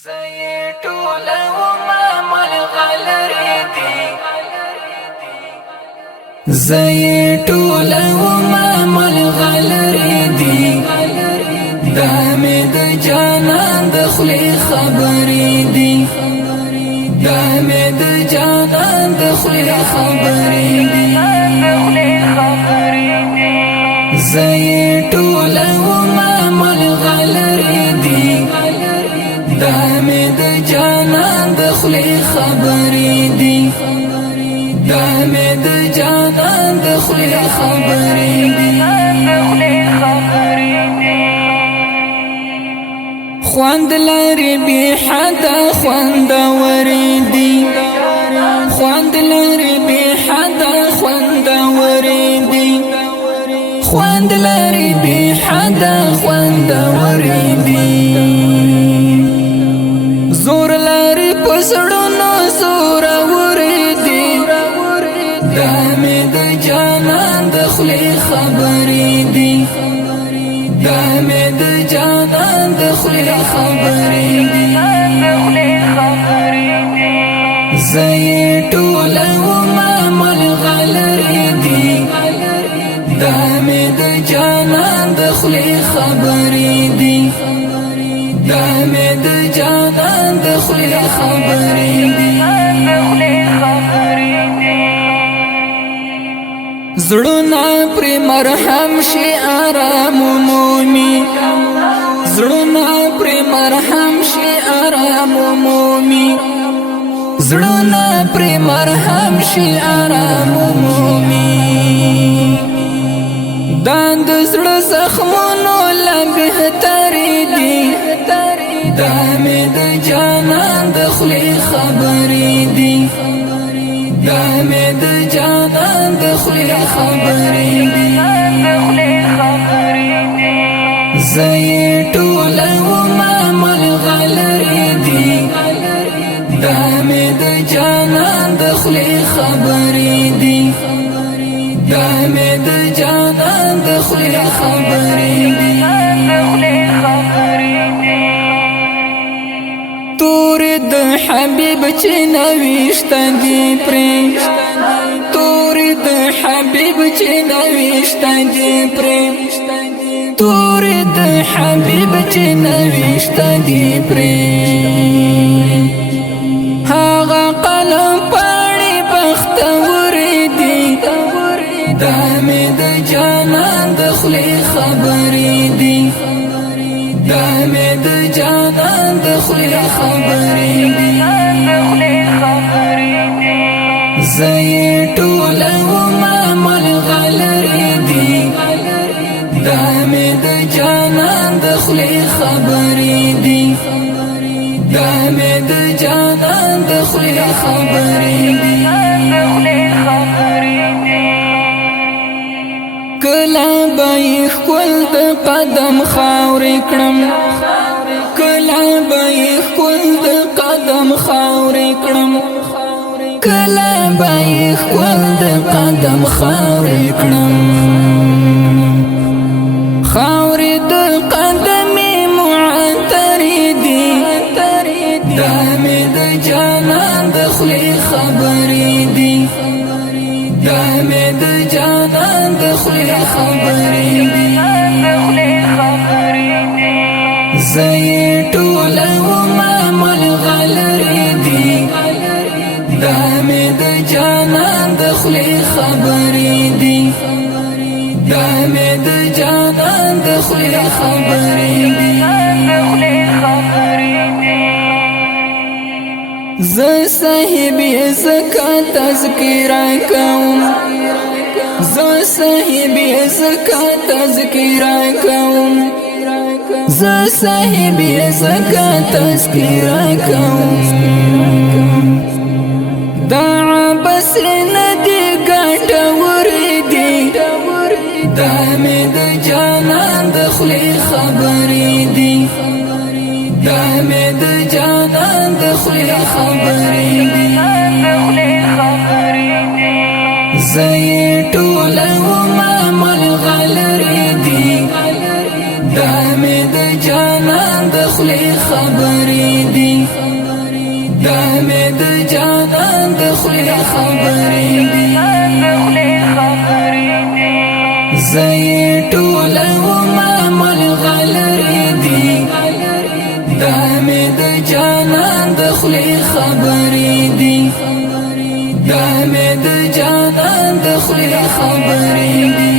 زي طول وما ملغلري دي زي طول وما ملغلري دي دامي د جانان دخلي خبري دي دامي د جانان دخلي خبري دي زي طول وما ملغلري دي دامي د جانان دخلي خبري دي دامي د جانان دخلي خبري دي خواند لري بي حدا خواند وريدي خواند لري بي حدا خواند وريدي خواند لري بي حدا خواند وريدي زور لري پسړونو زور وريدي دامي د جانان دخلي خبري دي دامي د جانان دخلي خبري دي زي طول وما ملغلري دي دامي د جانان دخلي خبري دي دامي د جانان دخلي خبري دي زړونه پر مرهم شي آرام مومي زړونه پر مرهم شي آرام مومي زړونه پر مرهم شي آرام مومي داند زړه زخمونو لبهتري دي دامي د جانان دخلي خبري دي دامي د جانان دخلي خبري دي زي طول وما ملغلري دي دامي د جانان دخلي خبري دي دامي د جانان دخلي خبري دي تور د حبيب چې نويشت دي پرې تور د حبيب چې نويشت دي پرې تور د حبيب چې نويشت دي پرې هغه قلم پاړي بختور دي دامي د جانان دخلي خبري دي دامي د جانان دخلي خبري دي زي طول وما ملغلري دي دامي د جانان دخلي خبري دي دامي د جانان دخلي خبري دي کلا بایخ کل د قدم خاورې کړم کلا بایخ کل د قدم خاورې کړم کلا بایخ کل د قدم خاورې کړم خاورې د قدمې معطرې دي دامي د جانان دخلي خبرې دي دامي د جانان دخلي خبري دي زي طول وما ملغلري دي دامي د جانان دخلي خبري دي دامي د جانان دخلي خبري دي ز صاحبي زکات تذکرہ کوم ز صاحبي زکات تذکرہ کوم ز صاحبي زکات تذکرہ کوم دا بس ندی ګټ وردي دامي د جانان دخلي خبري دي دامي د جانان دخلي خبري دي زي طول وما ملغلري دي دامي د جانان دخلي خبري دي خلی خبرې دي زې ټول عمل غلرې دي دا مې د جانان د خلی خبرې دي دا مې د جانان د خلی خبرې دي